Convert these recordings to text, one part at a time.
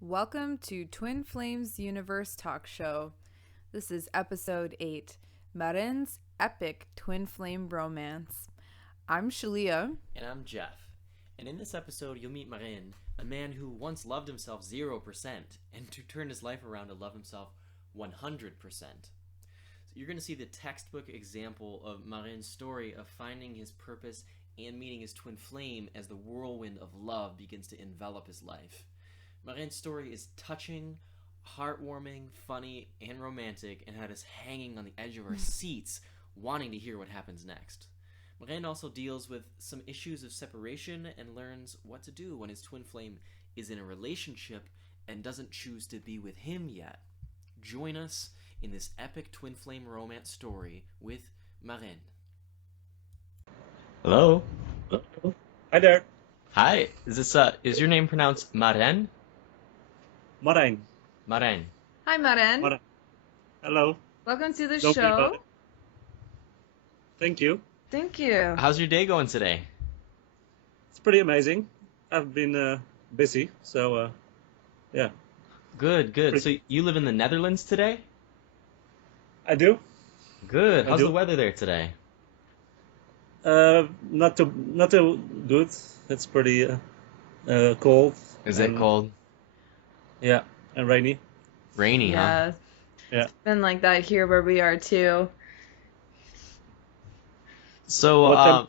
Welcome to Twin Flames Universe Talk Show. This is episode 8, Marijn's epic twin flame romance. I'm Shaleia. And I'm Jeff. And in this episode, you'll meet Marijn, a man who once loved himself 0% and to turn his life around to love himself 100%. So you're going to see the textbook example of Marijn's story of finding his purpose and meeting his twin flame as the whirlwind of love begins to envelop his life. Marijn's story is touching, heartwarming, funny, and romantic, and had us hanging on the edge of our seats wanting to hear what happens next. Marijn also deals with some issues of separation and learns what to do when his twin flame is in a relationship and doesn't choose to be with him yet. Join us in this epic twin flame romance story with Marijn. Hello. Hi there, Hi. Is your name pronounced Marijn? Marijn. Marijn. Hi, Marijn. Marijn. Hello. Welcome to the Don't be about show. it. Thank you. Thank you. How's your day going today? It's pretty amazing. I've been busy, so yeah, Good. So you live in the Netherlands today? I do. Good. I How's do. the weather there today? Not too good. It's pretty cold. Is it and- cold? Yeah, and rainy. Rainy, huh? Yeah. Yeah. It's been like that here where we are too. So,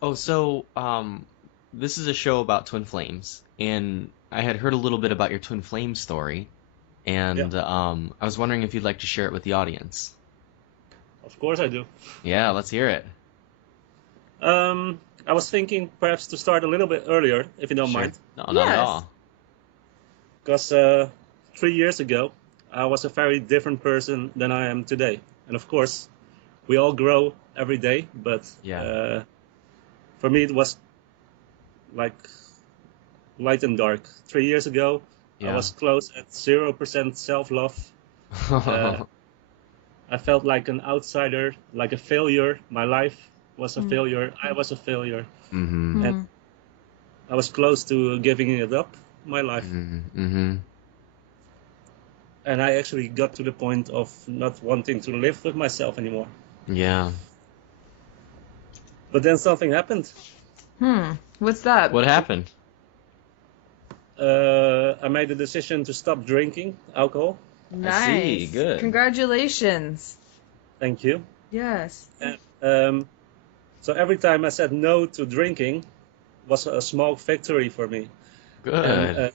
What this is a show about twin flames, and I had heard a little bit about your twin flame story, and I was wondering if you'd like to share it with the audience. Of course I do. Yeah, let's hear it. I was thinking perhaps to start a little bit earlier, if you don't Sure. mind, No, not at Yes. all. because 3 years ago I was a very different person than I am today, and of course we all grow every day, but Yeah. for me it was like light and dark. 3 years ago I Yeah. was close at 0% self-love. I felt like an outsider, like a failure. My life was a failure. I was a failure. Mm-hmm. And I was close to giving it up, my life. Mm-hmm. And I actually got to the point of not wanting to live with myself anymore. Yeah. But then something happened. What's that? What happened? I made the decision to stop drinking alcohol. Nice. I see. Good. Congratulations. Thank you. Yes. And, so every time I said no to drinking was a small victory for me. Good. And,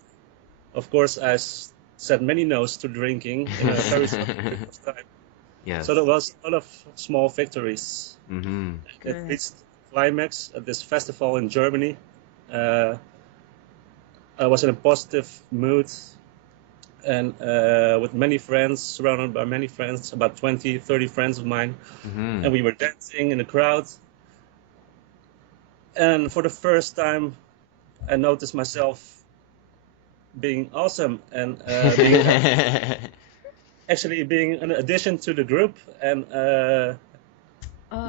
of course, I said many no's to drinking in a very short period of time. Yes. So there was a lot of small victories. Mm-hmm. It Good. reached climax at this festival in Germany. I was in a positive mood and with many friends, surrounded by many friends, about 20, 30 friends of mine. Mm-hmm. And we were dancing in the crowd. And for the first time, I noticed myself being awesome and actually being an addition to the group and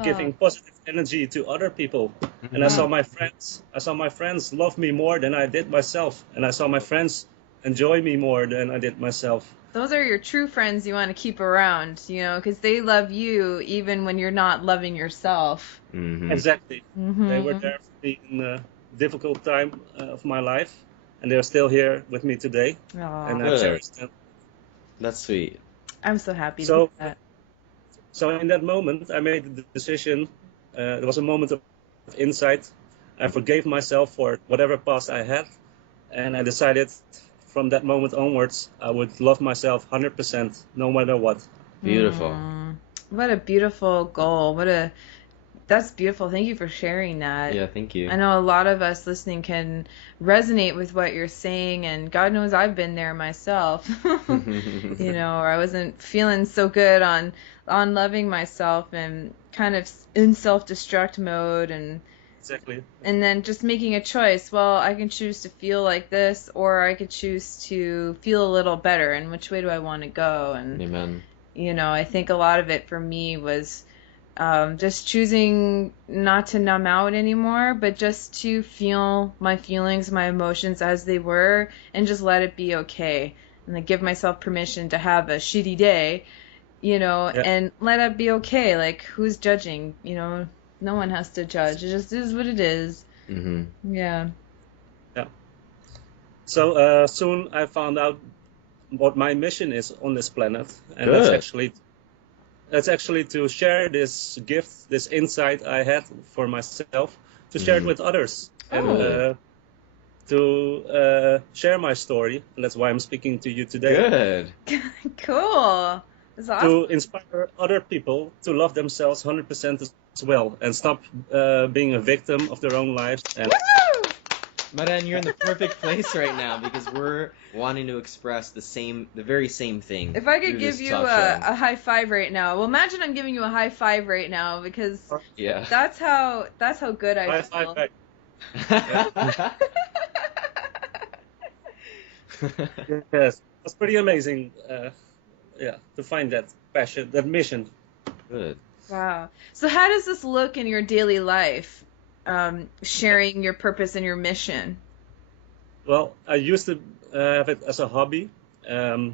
giving positive energy to other people. And I saw my friends love me more than I did myself, and I saw my friends enjoy me more than I did myself. Those are your true friends you want to keep around, because they love you even when you're not loving yourself. Mm-hmm. Exactly. They were there for me in a difficult time of my life, and they're still here with me today, Aw, and I Good. cherish them. That's sweet. I'm so happy to So- hear that. So in that moment, I made the decision. There was a moment of insight. I forgave myself for whatever past I had, and I decided from that moment onwards, I would love myself 100%, no matter what. Beautiful. What a beautiful goal. That's beautiful. Thank you for sharing that. Yeah, thank you. I know a lot of us listening can resonate with what you're saying, and God knows I've been there myself. Or I wasn't feeling so good on loving myself and kind of in self-destruct mode, and Exactly. then just making a choice. Well, I can choose to feel like this, or I could choose to feel a little better, and which way do I want to go? And Amen. I think a lot of it for me was just choosing not to numb out anymore, but just to feel my feelings, my emotions as they were, and just let it be okay. And like give myself permission to have a shitty day, and let it be okay. Like, who's judging? No one has to judge. It just is what it is. Mm-hmm. Yeah. Yeah. So soon I found out what my mission is on this planet, and Good. that's actually to share this gift, this insight I had for myself, to share it with others, and to share my story. And that's why I'm speaking to you today. Good. Cool. That's awesome. To inspire other people to love themselves 100% as well, and stop being a victim of their own lives. And Marijn, you're in the perfect place right now because we're wanting to express the very same thing. If I could through give this you talk show. a high five right now, well, imagine I'm giving you a high five right now because Yeah. that's how good I feel. High five. Yes, it's pretty amazing. To find that passion, that mission. Good. Wow. So how does this look in your daily life? Sharing your purpose and your mission. Well, I used to have it as a hobby. I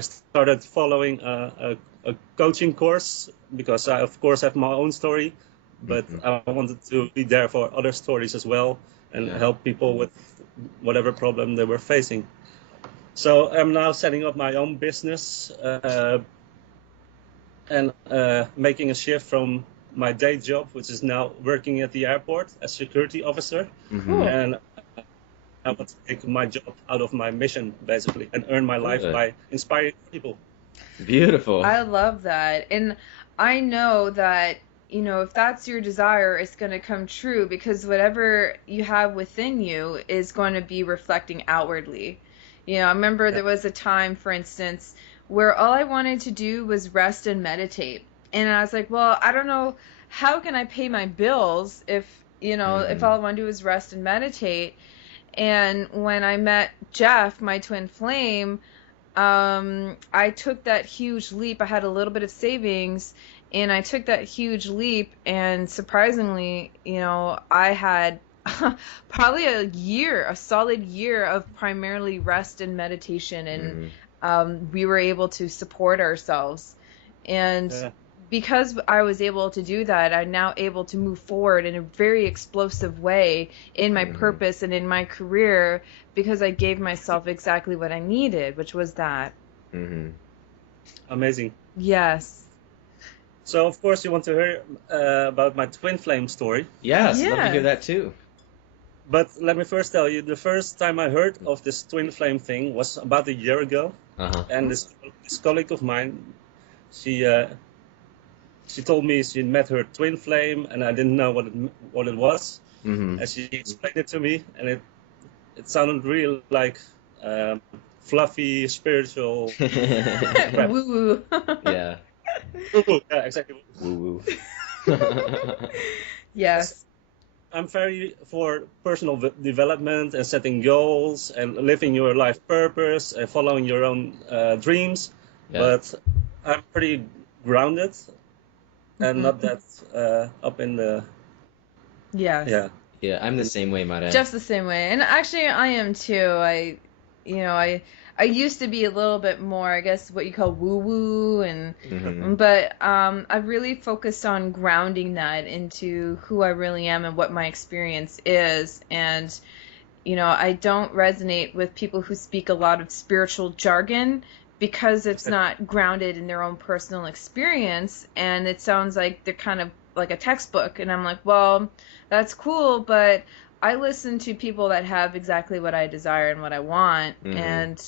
started following a coaching course because I, of course, have my own story, but I wanted to be there for other stories as well and help people with whatever problem they were facing. So I'm now setting up my own business and making a shift from my day job, which is now working at the airport as security officer. Cool. And I want to take my job out of my mission, basically, and earn my life by inspiring people. Beautiful. I love that. And I know that, if that's your desire, it's going to come true because whatever you have within you is going to be reflecting outwardly. I remember there was a time, for instance, where all I wanted to do was rest and meditate. And I was like, well, I don't know, how can I pay my bills if all I want to do is rest and meditate? And when I met Jeff, my twin flame, I took that huge leap. I had a little bit of savings, and I took that huge leap, and surprisingly, I had probably a solid year of primarily rest and meditation, and we were able to support ourselves. And because I was able to do that, I'm now able to move forward in a very explosive way in my purpose and in my career because I gave myself exactly what I needed, which was that. Amazing. Yes. So, of course, you want to hear about my twin flame story. Yes, love to hear that too. But let me first tell you, the first time I heard of this twin flame thing was about a year ago. And this colleague of mine, she told me she met her twin flame, and I didn't know what it was. And she explained it to me, and it sounded really like fluffy, spiritual. Woo woo. Yeah. Woo-woo. Yeah, exactly. Woo woo. Yes. I'm very for personal development and setting goals and living your life purpose and following your own dreams. But I'm pretty grounded and not that up in the... Yes. Yeah, I'm the same way, Marijn. Just the same way. And actually, I am too. I used to be a little bit more, I guess, what you call woo-woo, but I've really focused on grounding that into who I really am and what my experience is. And, I don't resonate with people who speak a lot of spiritual jargon because it's not grounded in their own personal experience, and it sounds like they're kind of like a textbook. And I'm like, well, that's cool, but I listen to people that have exactly what I desire and what I want. And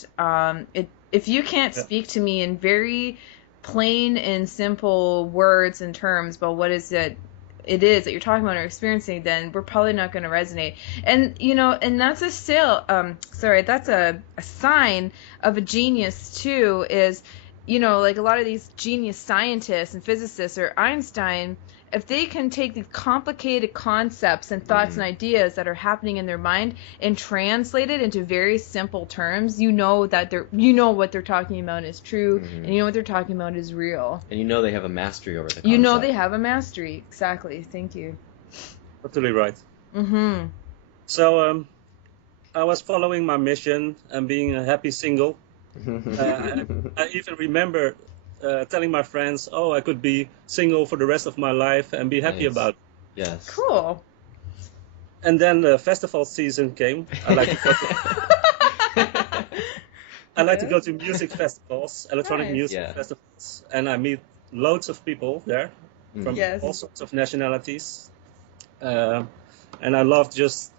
if you can't speak to me in very plain and simple words and terms about what is it is that you're talking about or experiencing, then we're probably not going to resonate. And and that's that's a sign of a genius too. Is like a lot of these genius scientists and physicists or Einstein, if they can take these complicated concepts and thoughts and ideas that are happening in their mind and translate it into very simple terms, you know that what they're talking about is true, and you know what they're talking about is real. And you know they have a mastery over the concept. You know they have a mastery. Exactly. Thank you. Totally right. Mm-hmm. So I was following my mission and being a happy single. I even remember telling my friends, "Oh, I could be single for the rest of my life and be happy about it." Yes. Cool. And then the festival season came. I like to go to music festivals, electronic music festivals, and I meet loads of people there from all sorts of nationalities. And I love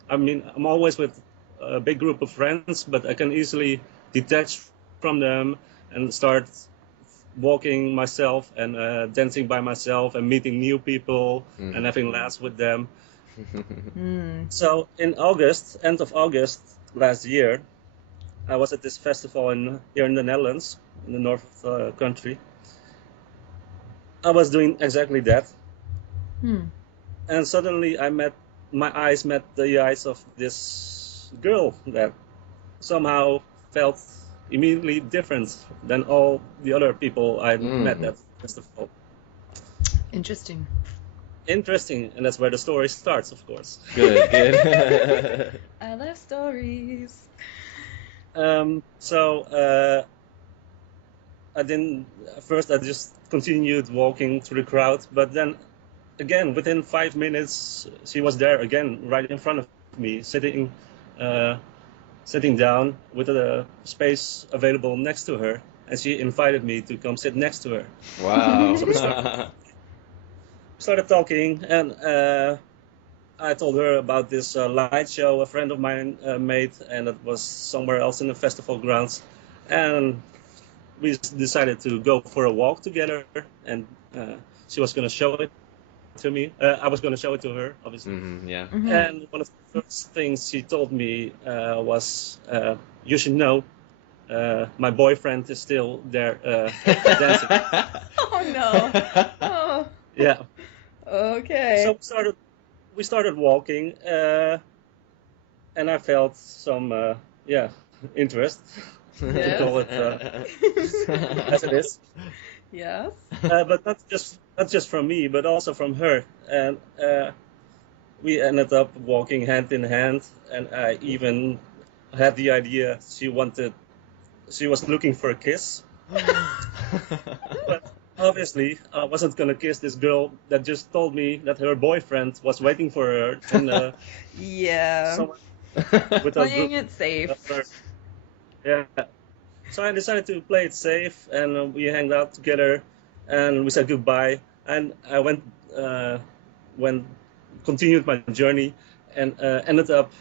I'm always with a big group of friends, but I can easily detach from them and start walking myself and dancing by myself and meeting new people and having laughs with them. So in August, end of August last year, I was at this festival here in the Netherlands, in the north of the country. I was doing exactly that. And suddenly my eyes met the eyes of this girl that somehow felt immediately different than all the other people I met at the festival. Interesting. And that's where the story starts, of course. Good. I love stories. So I just continued walking through the crowd, but then again, within 5 minutes, she was there again, right in front of me, sitting down with a space available next to her, and she invited me to come sit next to her. Wow. So we started talking, and I told her about this light show a friend of mine made, and it was somewhere else in the festival grounds, and we decided to go for a walk together, and she was going to show it to me. I was going to show it to her, obviously. And one of the first things she told me was, "You should know, my boyfriend is still there dancing." Oh no. Oh. Yeah. Okay. So we started walking, and I felt some interest, to call it as it is. Yes. But not just from me, but also from her. And we ended up walking hand in hand, and I even had the idea she was looking for a kiss. But obviously, I wasn't going to kiss this girl that just told me that her boyfriend was waiting for her. And with playing it safe. Yeah. So I decided to play it safe, and we hanged out together, and we said goodbye. And I continued my journey, and ended up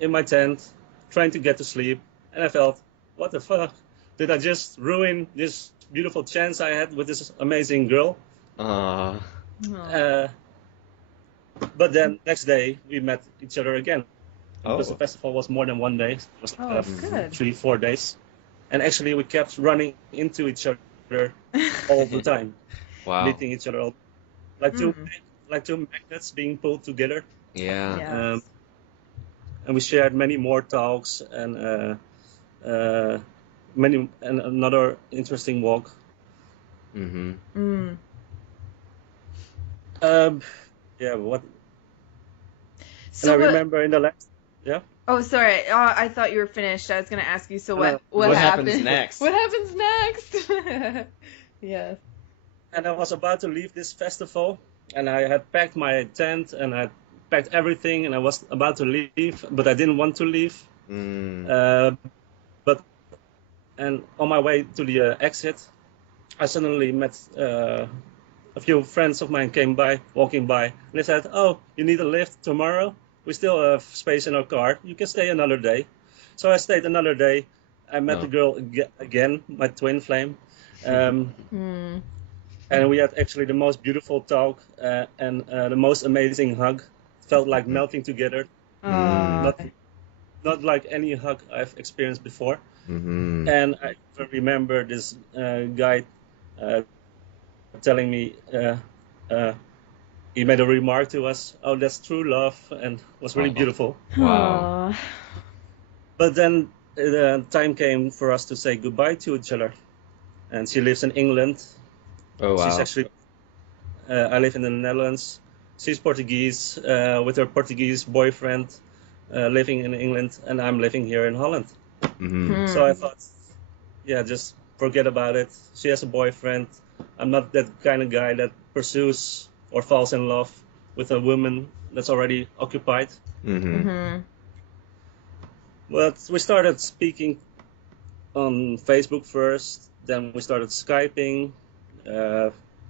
in my tent, trying to get to sleep. And I felt, what the fuck? Did I just ruin this beautiful chance I had with this amazing girl? But then next day we met each other again, because the festival was more than one day. It was 3-4 days. And actually, we kept running into each other all the time. Wow. Meeting each other, like two magnets being pulled together. Yeah. Yes. And we shared many more talks and another interesting walk. What? So and I remember in the last. Yeah. Oh, sorry. I thought you were finished. I was going to ask you. So what happens next? What happens next? Yes. And I was about to leave this festival, and I had packed my tent and I packed everything, and I was about to leave, but I didn't want to leave. And on my way to the exit, I suddenly met a few friends of mine walking by, and they said, "Oh, you need a lift tomorrow? We still have space in our car. You can stay another day." So I stayed another day. I met the girl again, my twin flame. And we had actually the most beautiful talk and the most amazing hug. Felt like melting together. Not like any hug I've experienced before. And I remember this guy telling me, he made a remark to us, "Oh, that's true love," and it was really beautiful. Wow. Aw. But then the time came for us to say goodbye to each other. And she lives in England. Oh wow. She's actually, I live in the Netherlands. She's Portuguese with her Portuguese boyfriend living in England, and I'm living here in Holland. Mhm. So I thought, yeah, just forget about it. She has a boyfriend. I'm not that kind of guy that pursues or falls in love with a woman that's already occupied. Mhm. Mhm. But we started speaking on Facebook first, then we started Skyping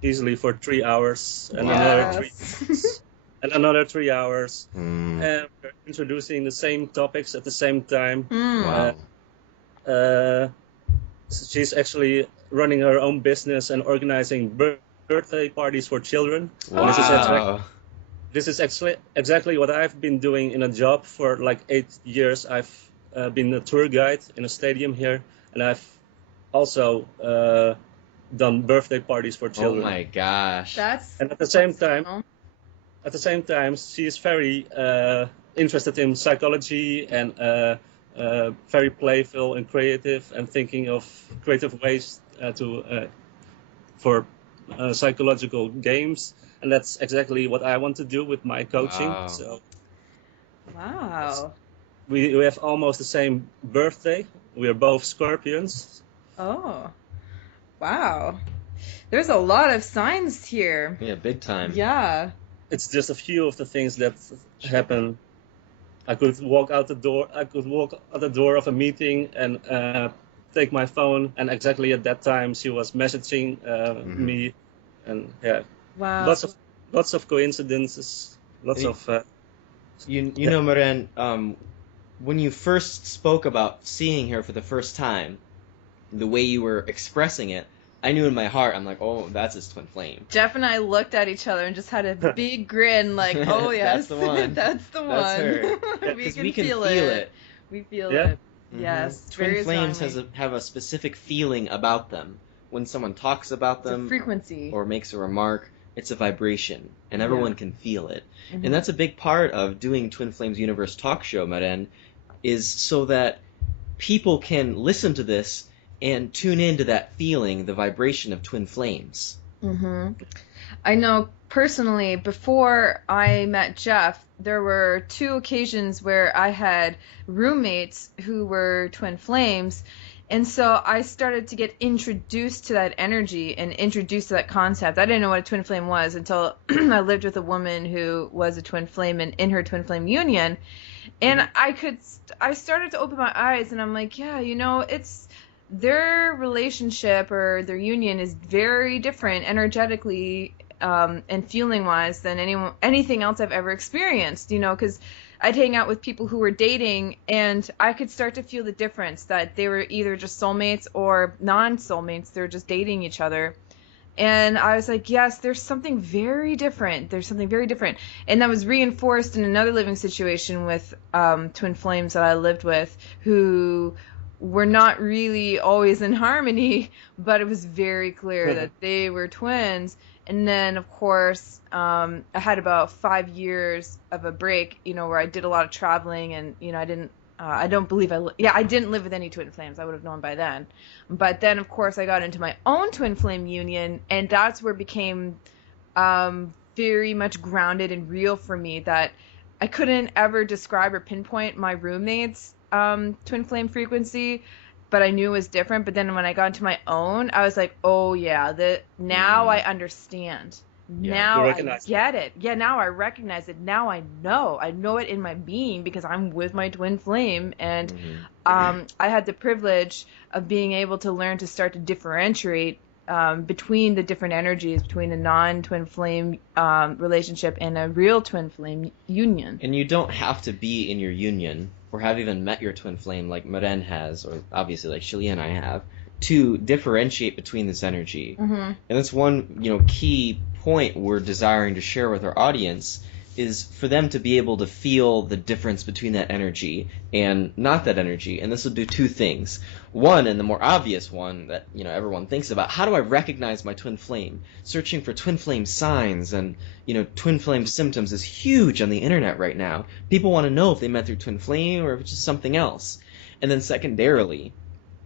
easily for 3 hours, and another 3 Yes. hours, and another 3 hours, Mm. and we're introducing the same topics at the same time. Wow. She's actually running her own business and organizing birthday parties for children. Wow. This is actually exactly what I've been doing in a job for like 8 years. I've been a tour guide in a stadium here, and I've also done birthday parties for Oh children. my gosh. That's And at the same time, phenomenal. she is very interested in psychology and very playful and creative, and thinking of creative ways for psychological games. And that's exactly what I want to do with my coaching. Wow. So Wow. we have almost the same birthday. We are both Scorpions. Oh. Wow. There's a lot of signs here. Yeah, big time. Yeah. It's just a few of the things that happen. I could walk out the door. I could walk out the door of a meeting and take my phone, and exactly at that time she was messaging me, and yeah, Wow. lots of coincidences, lots of. You know, Marijn, when you first spoke about seeing her for the first time, the way you were expressing it, I knew in my heart, I'm like, oh, that's his twin flame. Jeff and I looked at each other and just had a big grin, like, oh yes, That's the one. that's the one. That's her. we 'Cause can feel it. We feel Yeah. it. Yes. Twin very flames strongly. have a specific feeling about them. When someone talks about It's a them frequency. or makes a remark, it's a vibration, and everyone can feel it. Mhm. And that's a big part of doing Twin Flames Universe talk show, Marijn, is so that people can listen to this and tune into that feeling, the vibration of twin flames. Mm-hmm. I know personally, before I met Jeff, there were 2 occasions where I had roommates who were twin flames. And so I started to get introduced to that energy and introduced to that concept. I didn't know what a twin flame was until I lived with a woman who was a twin flame and in her twin flame union. And I started to open my eyes, and I'm like, yeah, it's their relationship or their union is very different energetically and feeling wise than anything else I've ever experienced, because I'd hang out with people who were dating, and I could start to feel the difference that they were either just soulmates or non-soulmates. They're just dating each other. And I was like, yes, there's something very different. There's something very different. And that was reinforced in another living situation with twin flames that I lived with, who were not really always in harmony, but it was very clear that they were twins. And then, of course, I had about 5 years of a break, where I did a lot of traveling, and I didn't live with any twin flames. I would have known by then. But then, of course, I got into my own twin flame union, and that's where it became very much grounded and real for me, that I couldn't ever describe or pinpoint my roommate's twin flame frequency, but I knew it was different. But then when I got into my own, I was like, oh yeah, now I understand. Yeah. Now I recognize get it. Yeah, now I recognize it. Now I know it in my being, because I'm with my twin flame. And I had the privilege of being able to learn to start to differentiate between the different energies, between a non-twin flame relationship and a real twin flame union. And you don't have to be in your union or have even met your twin flame like Marijn has, or obviously like Shaleia and I have, to differentiate between this energy. Mm-hmm. And that's one, key point we're desiring to share with our audience, is for them to be able to feel the difference between that energy and not that energy. And this will do two things. One, and the more obvious one that everyone thinks about, how do I recognize my twin flame? Searching for twin flame signs and twin flame symptoms is huge on the internet right now. People want to know if they met their twin flame or if it's just something else. And then secondarily,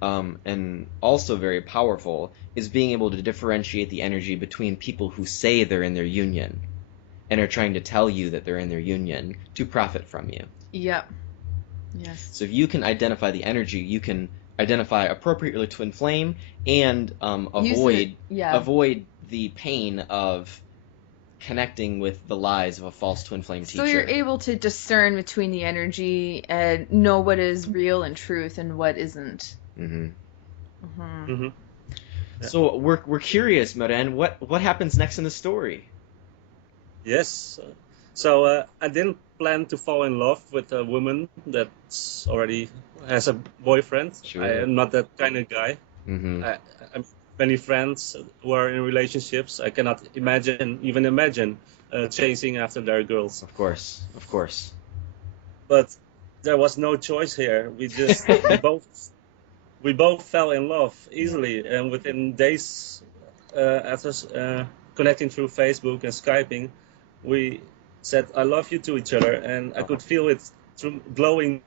and also very powerful, is being able to differentiate the energy between people who say they're in their union and are trying to tell you that they're in their union to profit from you. Yep. Yes. So if you can identify the energy, you can identify appropriately twin flame and avoid the pain of connecting with the lies of a false twin flame teacher. So you're able to discern between the energy and know what is real and truth and what isn't. Mm-hmm. Mm-hmm. Mm-hmm. So we're curious, Marijn, what happens next in the story? Yes. So I didn't plan to fall in love with a woman that already has a boyfriend. Sure. I am not that kind of guy. Mm-hmm. I have many friends who are in relationships. I cannot even imagine chasing after their girls. Of course. But there was no choice here. we both fell in love easily, and within days after connecting through Facebook and Skyping, we said "I love you" to each other, and I could feel it glowing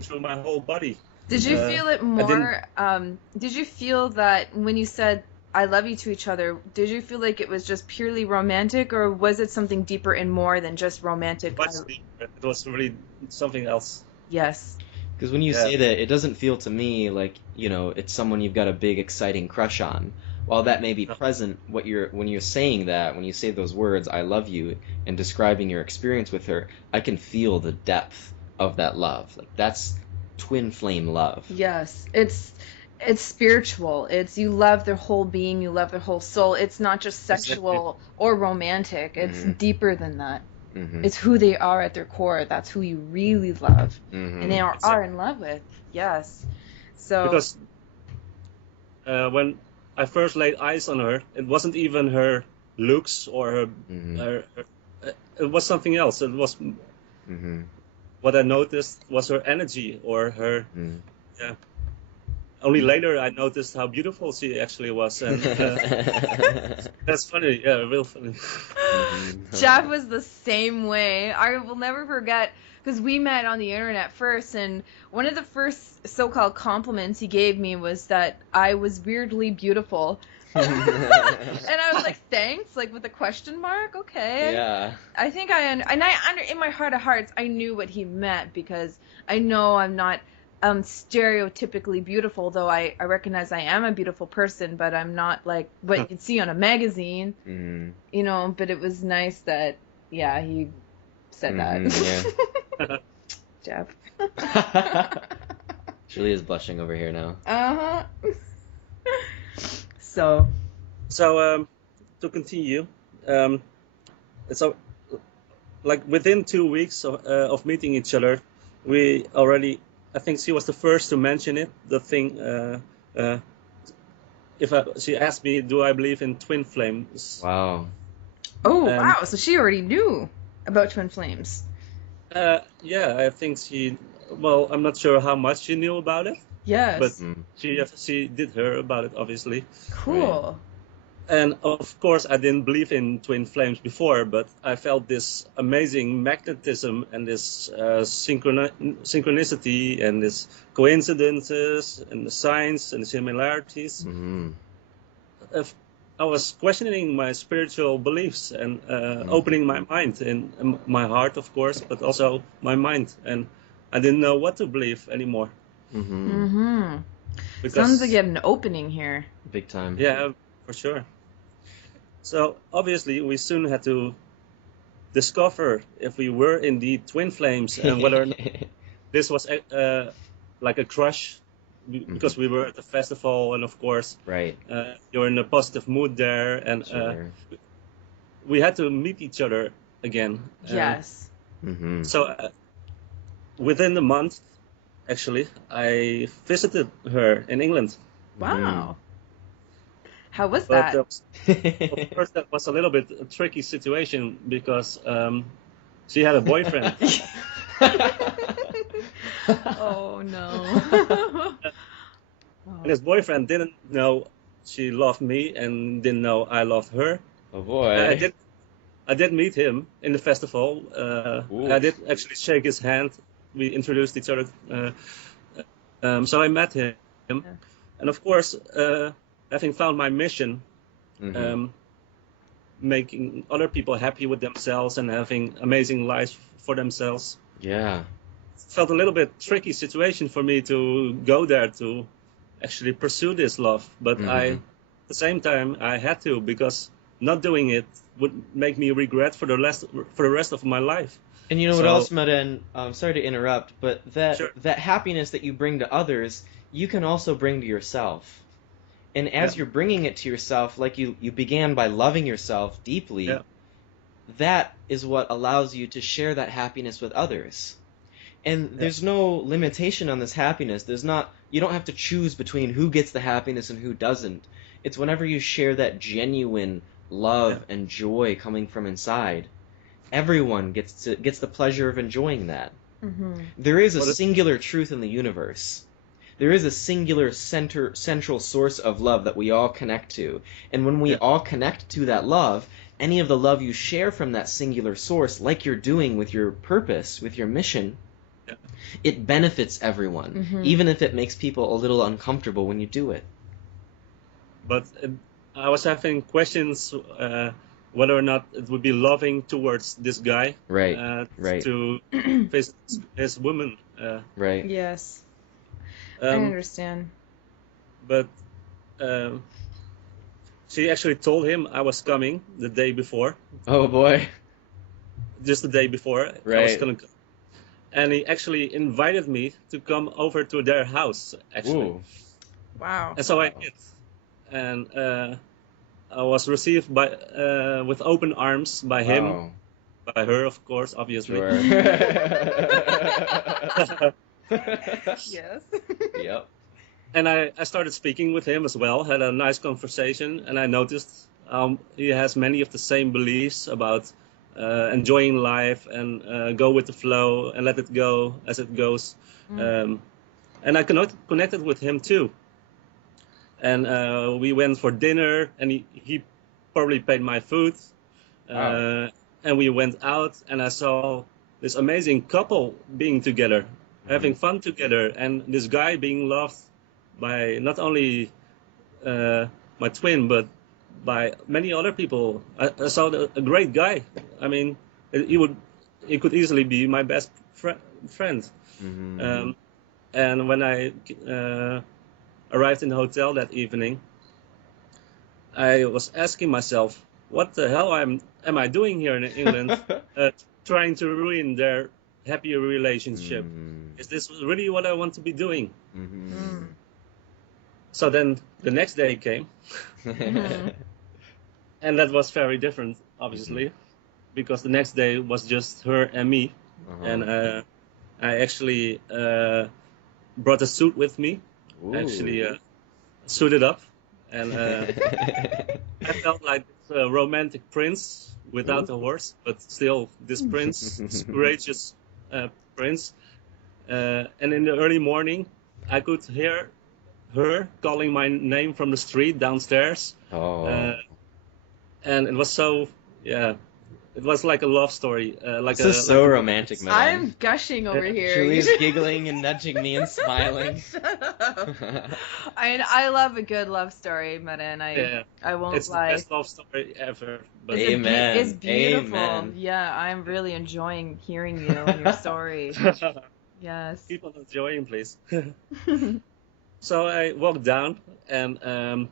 through my whole body. Did you feel it more? Did you feel that when you said "I love you" to each other, did you feel like it was just purely romantic, or was it something deeper and more than just romantic? It was really something else. Yes. Because when you say that, it doesn't feel to me like it's someone you've got a big exciting crush on. While that may be present, when you're saying that, when you say those words, "I love you," and describing your experience with her, I can feel the depth of that love. Like that's twin flame love. Yes, it's spiritual. It's you love their whole being, you love their whole soul. It's not just sexual or romantic. It's deeper than that. Mm-hmm. It's who they are at their core. That's who you really love, Mm-hmm. and they are in love with. Yes. So Because when I first laid eyes on her, it wasn't even her looks or her it was something else. It was what I noticed was her energy or her. Only later I noticed how beautiful she actually was, and that's funny. Yeah, real funny. Jeff was the same way. I will never forget because we met on the internet first, and one of the first so-called compliments he gave me was that I was weirdly beautiful. And I was like, thanks, like with a question mark. Okay. Yeah. I think in my heart of hearts, I knew what he meant because I know I'm not stereotypically beautiful, though I recognize I am a beautiful person, but I'm not like what you'd see on a magazine, but it was nice that, he said that. Yeah. Jeff. Julie is blushing over here now. Uh-huh. So to continue, it's like within 2 weeks of meeting each other, we already. I think she was the first to mention it. The thing, she asked me, "Do I believe in twin flames?" Wow. Oh, wow! So she already knew about twin flames. Yeah, I think she. Well, I'm not sure how much she knew about it. Yes. But she did hear about it, obviously. Cool. Right. And of course, I didn't believe in twin flames before, but I felt this amazing magnetism and this synchronicity and this coincidences and the signs and the similarities. I was questioning my spiritual beliefs and opening my mind and my heart, of course, but also my mind. And I didn't know what to believe anymore. Because sounds like you had an opening here. Big time. Yeah, for sure. So obviously we soon had to discover if we were indeed twin flames and whether or not this was like a crush, because we were at the festival and of course you're in a positive mood there, and we had to meet each other again. Yes. So within the month, actually, I visited her in England. Wow. How was But that? of course, that was a little bit a tricky situation because she had a boyfriend. Oh no. And his boyfriend didn't know she loved me and didn't know I loved her. Oh I boy. I did meet him in the festival. Ooh. I did actually shake his hand. We introduced each other. So I met him, and of course, having found my mission, making other people happy with themselves and having amazing lives for themselves, Yeah. felt a little bit tricky situation for me to go there to actually pursue this love. But at the same time, I had to, because not doing it would make me regret for the rest of my life. And you know what So- else, Maren? Sorry to interrupt, but Sure. that happiness that you bring to others, you can also bring to yourself. And as you're bringing it to yourself, like you began by loving yourself deeply, that is what allows you to share that happiness with others. And there's no limitation on this happiness. You don't have to choose between who gets the happiness and who doesn't. It's whenever you share that genuine love and joy coming from inside, everyone gets the pleasure of enjoying that. There is a singular truth in the universe. There is a singular central source of love that we all connect to. And when we all connect to that love, any of the love you share from that singular source, like you're doing with your purpose, with your mission, it benefits everyone, even if it makes people a little uncomfortable when you do it. But I was having questions whether or not it would be loving towards this guy, Right. to face his woman. Right. Yes. I understand. But she actually told him I was coming the day before. Oh boy. Just the day before. I was Right. gonna come. And he actually invited me to come over to their house, actually. Ooh. Wow. And so I did. And I was received with open arms by him, Wow. by her, of course, obviously. Sure. Yes. Yep. And I started speaking with him as well, had a nice conversation, and I noticed he has many of the same beliefs about enjoying life and go with the flow and let it go as it goes. And I connected with him too. And we went for dinner, and he probably paid my food. Wow. And we went out, and I saw this amazing couple being together, having fun together, and this guy being loved by not only my twin, but by many other people. I saw a great guy. I mean, he could easily be my best friend. And when I arrived in the hotel that evening, I was asking myself, what the hell am I doing here in England, trying to ruin their happy relationship? Is this really what I want to be doing? So then the next day came, and that was very different, obviously, because the next day was just her and me. And I actually brought a suit with me. Ooh. Actually suited up, and I felt like a romantic prince without a horse, but still this prince, this courageous prince. And in the early morning, I could hear her calling my name from the street downstairs. And it was so, it was like a love story. This is so romantic, man. I'm gushing over here. Julie's giggling and nudging me and smiling. I love a good love story, Marijn. I won't it's lie. the best love story ever. But Amen. It's beautiful. Amen. Yeah, I'm really enjoying hearing you and your story. Yes. Keep on enjoying, please. So I walked down, and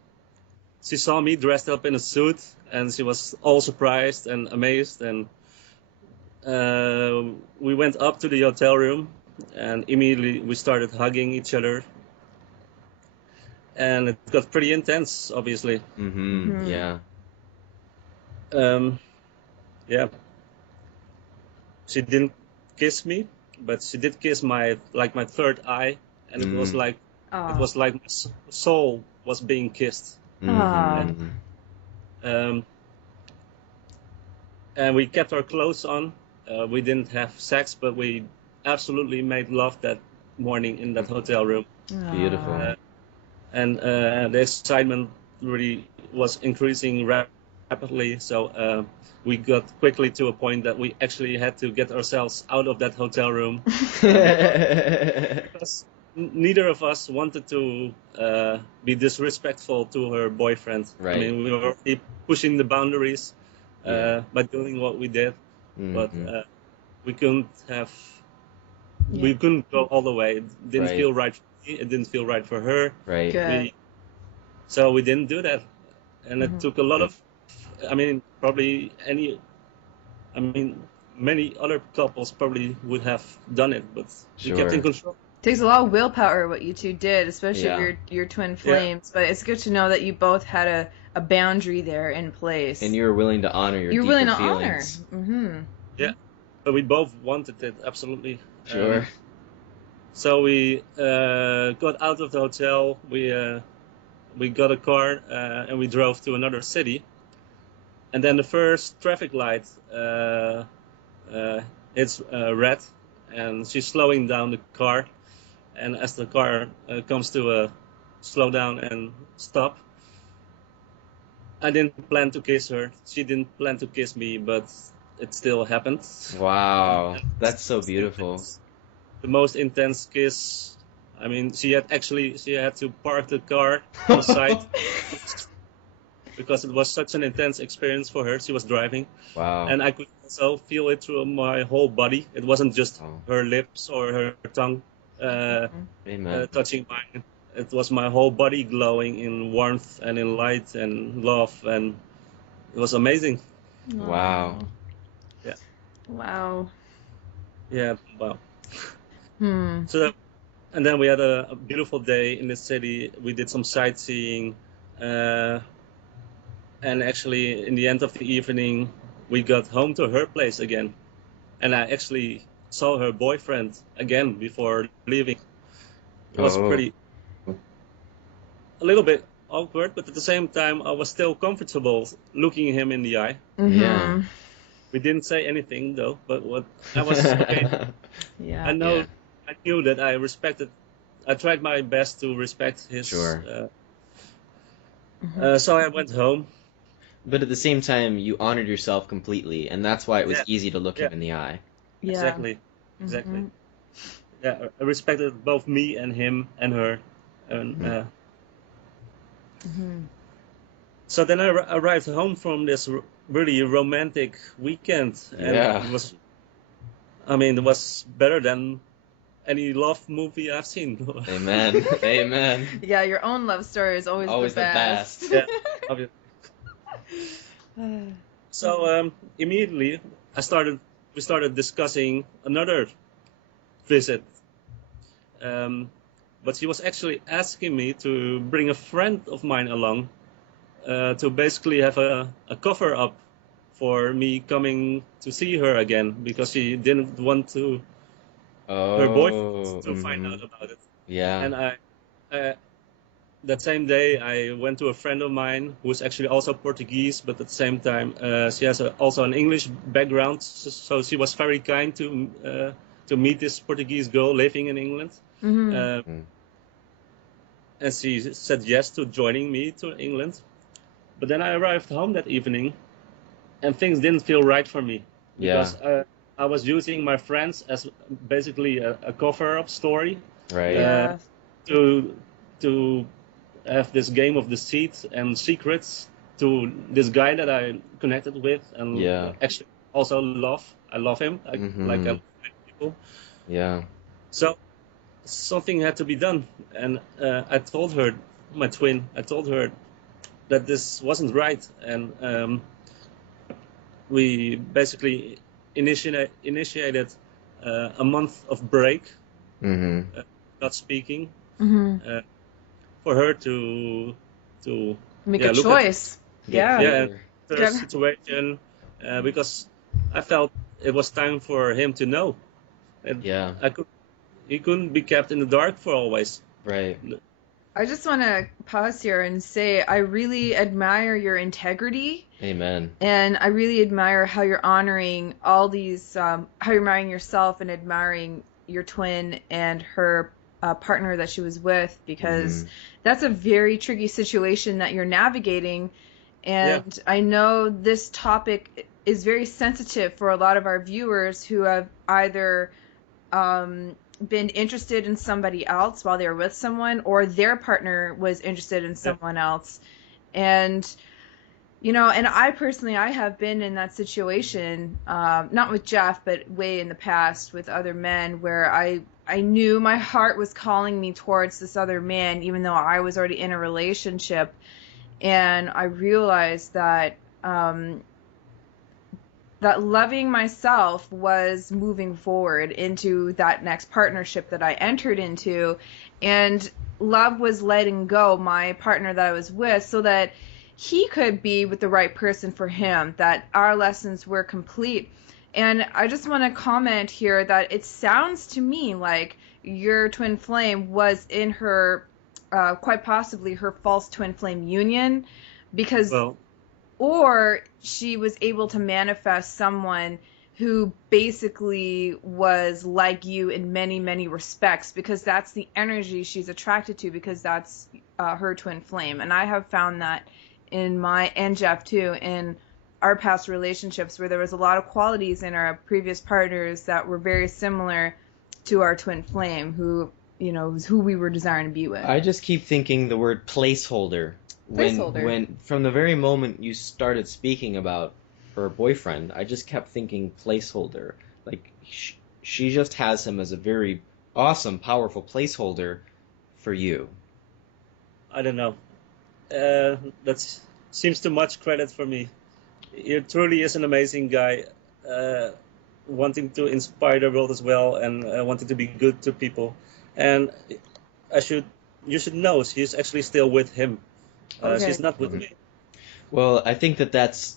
she saw me dressed up in a suit, and she was all surprised and amazed. And we went up to the hotel room, and immediately we started hugging each other. And it got pretty intense, obviously. Yeah. Yeah. She didn't kiss me, but she did kiss my third eye, and it was like my soul was being kissed. Ah. Mhm. Um, and we kept our clothes on. We didn't have sex, but we absolutely made love that morning in that hotel room. Beautiful. Ah. And the excitement really was increasing rapidly. So we got quickly to a point that we actually had to get ourselves out of that hotel room because neither of us wanted to be disrespectful to her boyfriend. Right. I mean, we were already pushing the boundaries Yeah. by doing what we did, but Mhm. we couldn't have. Yeah. We couldn't go all the way. It didn't Right. feel right for me. It didn't feel right for her. Right. Good. So we didn't do that, and it Mhm. took a lot of. I mean, probably any. I mean, many other couples probably would have done it, but we kept in Sure. control. Takes a lot of willpower what you two did, especially Yeah. your twin flames. But it's good to know that you both had a boundary there in place. And you were willing to honor your You're deeper willing to feelings. honor. Mm-hmm. Yeah, but we both wanted it absolutely. Sure. So we got out of the hotel. We got a car and we drove to another city. And then the first traffic light it's red, and she's slowing down the car. And as the car comes to a slow down and stop, I didn't plan to kiss her. She didn't plan to kiss me, but it still happened. Wow. That's so beautiful. The most intense kiss. I mean, she had to park the car on the side because it was such an intense experience for her. She was driving, Wow. and I could also feel it through my whole body. It wasn't just Oh. her lips or her tongue Amen. touching mine. It was my whole body glowing in warmth and in light and love, and it was amazing. Wow. Yeah. Wow. Yeah, wow. Hmm. So, and then we had a beautiful day in the city. We did some sightseeing, and actually, in the end of the evening, we got home to her place again, and I actually saw her boyfriend again before leaving. It was Oh. pretty, a little bit awkward, but at the same time, I was still comfortable looking him in the eye. Mm-hmm. Yeah. We didn't say anything though, but what I was okay. Yeah. I know, Yeah. I knew that I respected. I tried my best to respect his. Sure. So I went home. But at the same time, you honored yourself completely, and that's why it was Yeah. easy to look Yeah. him in the eye. Yeah. Exactly. Yeah, I respected both me and him and her, and so then I arrived home from this really romantic weekend, and Yeah. it was. I mean, it was better than any love movie I've seen. Amen. Amen. Yeah, your own love story is always, Always the the best. best. Yeah, obviously. So immediately we started discussing another visit. But she was actually asking me to bring a friend of mine along to basically have a cover up for me coming to see her again, because she didn't want to her boyfriend to find out about it. Yeah. And I that same day I went to a friend of mine who's actually also Portuguese, but at the same time she has also an English background, so she was very kind to meet this Portuguese girl living in England. And she said yes to joining me to England. But then I arrived home that evening, and things didn't feel right for me, because I was using my friends as basically a cover-up story. Right. Yeah. To have this game of deceit and secrets to this guy that I connected with, and actually also love. I love him, like I love people. Yeah. So something had to be done, and I told her, my twin, I told her that this wasn't right, and we basically initiated a month of break, not speaking, for her to make a look choice. at the situation, because I felt it was time for him to know. And he couldn't be kept in the dark for always. Right. I just want to pause here and say I really admire your integrity. Amen. And I really admire how you're honoring all these, how you're admiring yourself and admiring your twin and her partner that she was with, because that's a very tricky situation that you're navigating. And I know this topic is very sensitive for a lot of our viewers who have either been interested in somebody else while they were with someone, or their partner was interested in someone else. And you know, and I personally, I have been in that situation, not with Jeff, but way in the past with other men, where I knew my heart was calling me towards this other man, even though I was already in a relationship. And I realized that that loving myself was moving forward into that next partnership that I entered into, and love was letting go my partner that I was with so that he could be with the right person for him, that our lessons were complete. And I just want to comment here that it sounds to me like your twin flame was in her, quite possibly her false twin flame union, because, or she was able to manifest someone who basically was like you in many, many respects, because that's the energy she's attracted to, because that's her twin flame. And I have found that in my, and Jeff too, in our past relationships, where there was a lot of qualities in our previous partners that were very similar to our twin flame, who, you know, was who we were desiring to be with. I just keep thinking the word placeholder. When from the very moment you started speaking about her boyfriend, I just kept thinking placeholder. Like, she just has him as a very awesome, powerful placeholder for you. I don't know. That seems too much credit for me. He truly is an amazing guy, wanting to inspire the world as well, and wanting to be good to people. And you should know she's actually still with him. She's not with me. Well, I think that's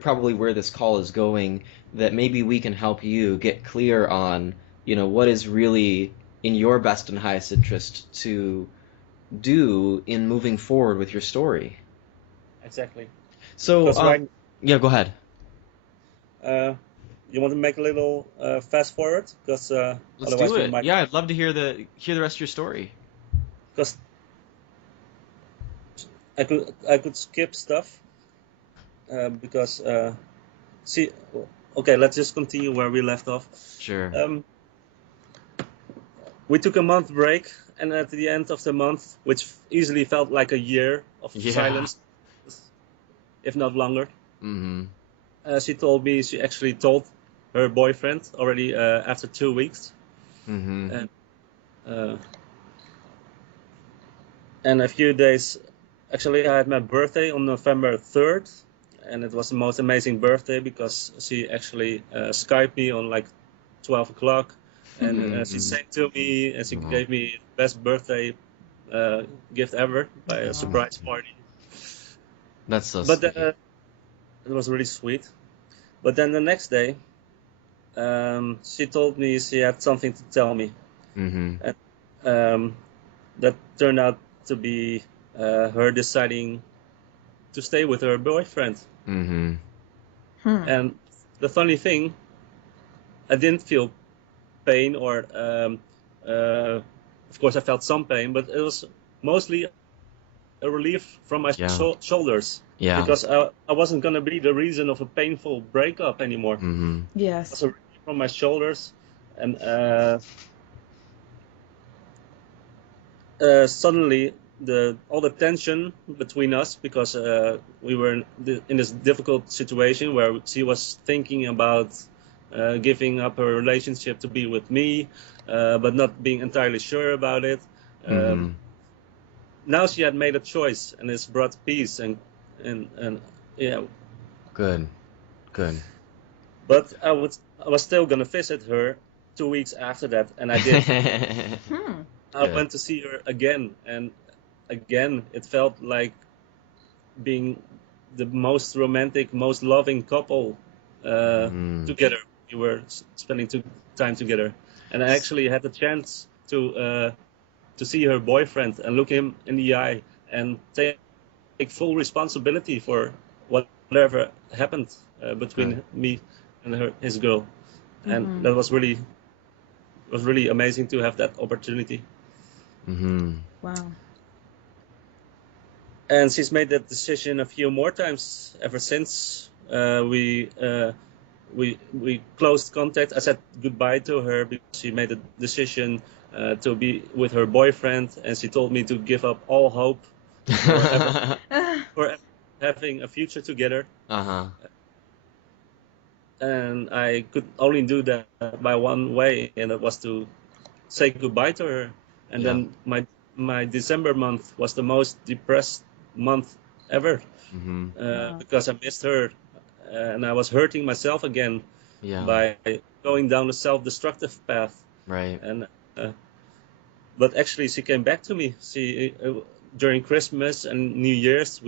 probably where this call is going. That maybe we can help you get clear on, you know, what is really in your best and highest interest to do in moving forward with your story. Exactly. So, yeah, go ahead. You want to make a little fast forward, because let's do it. Yeah, I'd love to hear the rest of your story. Because I could skip stuff, because okay, let's just continue where we left off. Sure. We took a month break, and at the end of the month, which easily felt like a year of silence, if not longer, she told me she actually told her boyfriend already after 2 weeks. And a few days, actually I had my birthday on November 3rd, and it was the most amazing birthday, because she actually Skyped me on like 12 o'clock. And she sang to me, and she gave me the best birthday gift ever by a surprise party. That's so sweet. It was really sweet. But then the next day, she told me she had something to tell me. And that turned out to be her deciding to stay with her boyfriend. And the funny thing, I didn't feel pain, or of course I felt some pain, but it was mostly a relief from my shoulders, because I wasn't going to be the reason of a painful breakup anymore. Yes. It was a relief from my shoulders, and suddenly all the tension between us, because we were in this difficult situation where she was thinking about giving up her relationship to be with me, but not being entirely sure about it. Now she had made a choice, and it's brought peace and yeah. Good. But I was still gonna visit her 2 weeks after that, and I did. I went to see her again, and again it felt like being the most romantic, most loving couple together. We were spending time together, and I actually had the chance to to see her boyfriend and look him in the eye and take full responsibility for whatever happened between me and his girl. And that was really amazing to have that opportunity. Wow. And she's made that decision a few more times ever since. We closed contact. I said goodbye to her because she made a decision to be with her boyfriend, and she told me to give up all hope for having a future together. And I could only do that by one way, and that was to say goodbye to her. And then my December month was the most depressed month ever because I missed her, and I was hurting myself again by going down the self-destructive path. Right. And but actually, she came back to me. She during Christmas and New Year's,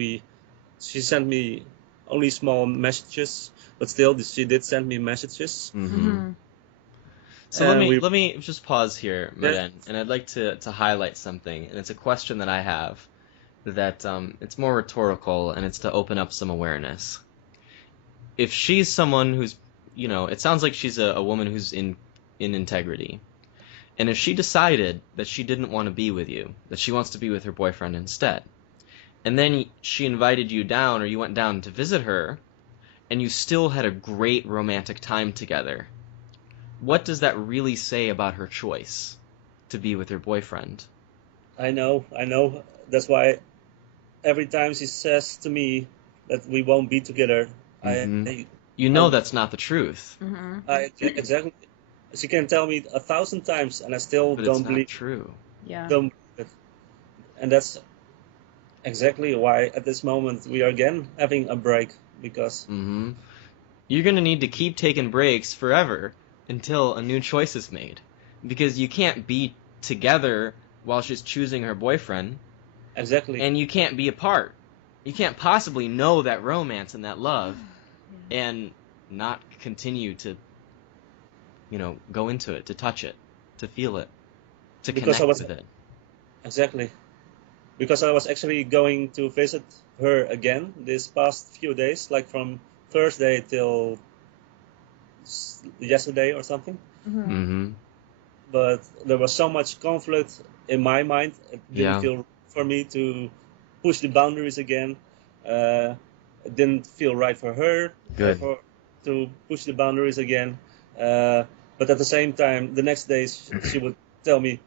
she sent me only small messages, but still she did send me messages. So let me just pause here, Marijn, and I'd like to highlight something, and it's a question that I have that it's more rhetorical, and it's to open up some awareness. If she's someone who's, it sounds like she's a woman who's in integrity, and if she decided that she didn't want to be with you, that she wants to be with her boyfriend instead, and then she invited you down, or you went down to visit her, and you still had a great romantic time together, what does that really say about her choice to be with her boyfriend? I know. That's why every time she says to me that we won't be together, that's not the truth. Exactly. She can tell me 1,000 times, and I still don't believe. It's not true. Yeah. Don't believe it. And that's exactly why at this moment we are again having a break, because you're going to need to keep taking breaks forever until a new choice is made, because you can't be together while she's choosing her boyfriend. Exactly. And you can't be apart. You can't possibly know that romance and that love and not continue to go into it, to touch it, to feel it, to connect with it. Exactly. Because I was actually going to visit her again this past few days, like from Thursday till yesterday or something. But there was so much conflict in my mind. It didn't feel right for me to push the boundaries again. It didn't feel right for her to push the boundaries again. But at the same time, the next day she would tell me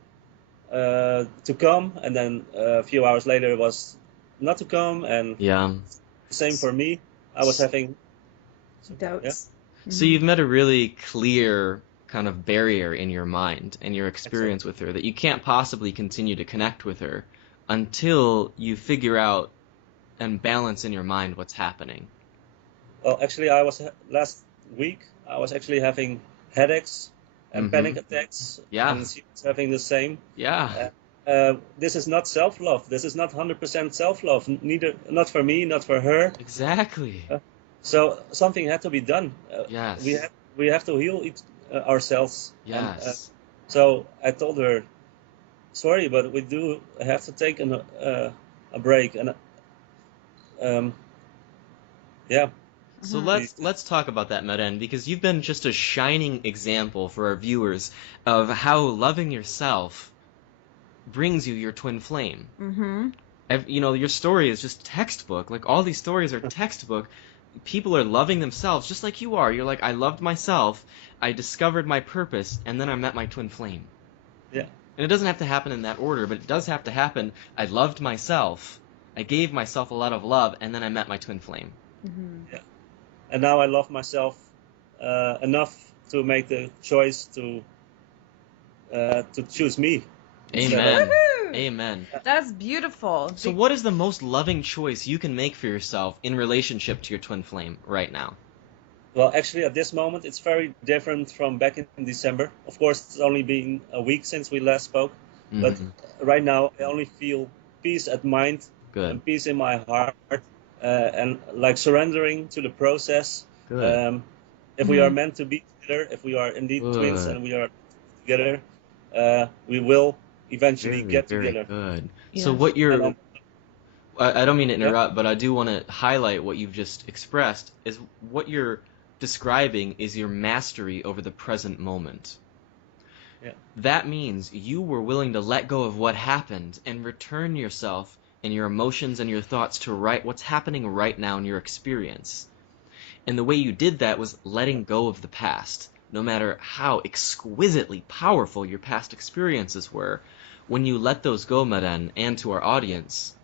to come, and then a few hours later it was not to come, and same for me. I was having doubts. So you've met a really clear kind of barrier in your mind and your experience with her, that you can't possibly continue to connect with her until you figure out and balance in your mind what's happening. Well, actually, last week I was actually having headaches and panic attacks, and she was having the same. This is not self-love. This is not 100% self-love. Not for me, not for her. Exactly. So something had to be done. We have to heal ourselves. Yes. So I told her, sorry, but we do have to take a break, and So let's talk about that, Marijn, because you've been just a shining example for our viewers of how loving yourself brings you your twin flame. Your story is just textbook. Like, all these stories are textbook. People are loving themselves just like you are. You're like, I loved myself, I discovered my purpose, and then I met my twin flame. Yeah. And it doesn't have to happen in that order, but it does have to happen. I loved myself, I gave myself a lot of love, and then I met my twin flame. Yeah. And now I love myself enough to make the choice to choose me. Amen. Amen. That's beautiful. So what is the most loving choice you can make for yourself in relationship to your twin flame right now? Well, actually, at this moment, it's very different from back in December. Of course, it's only been a week since we last spoke. But right now, I only feel peace at mind and peace in my heart, and like surrendering to the process. If we are meant to be together, if we are indeed twins and we are together, we will eventually Very, get very together. good. Yes. So what And you're, then, I don't mean to yeah, interrupt, but I do want to highlight what you've just expressed is what you're describing is your mastery over the present moment. yeah, That means you were willing to let go of what happened and return yourself and your emotions and your thoughts to what's happening right now in your experience. And the way you did that was letting go of the past. No matter how exquisitely powerful your past experiences were, when you let those go, Marijn, and to our audience,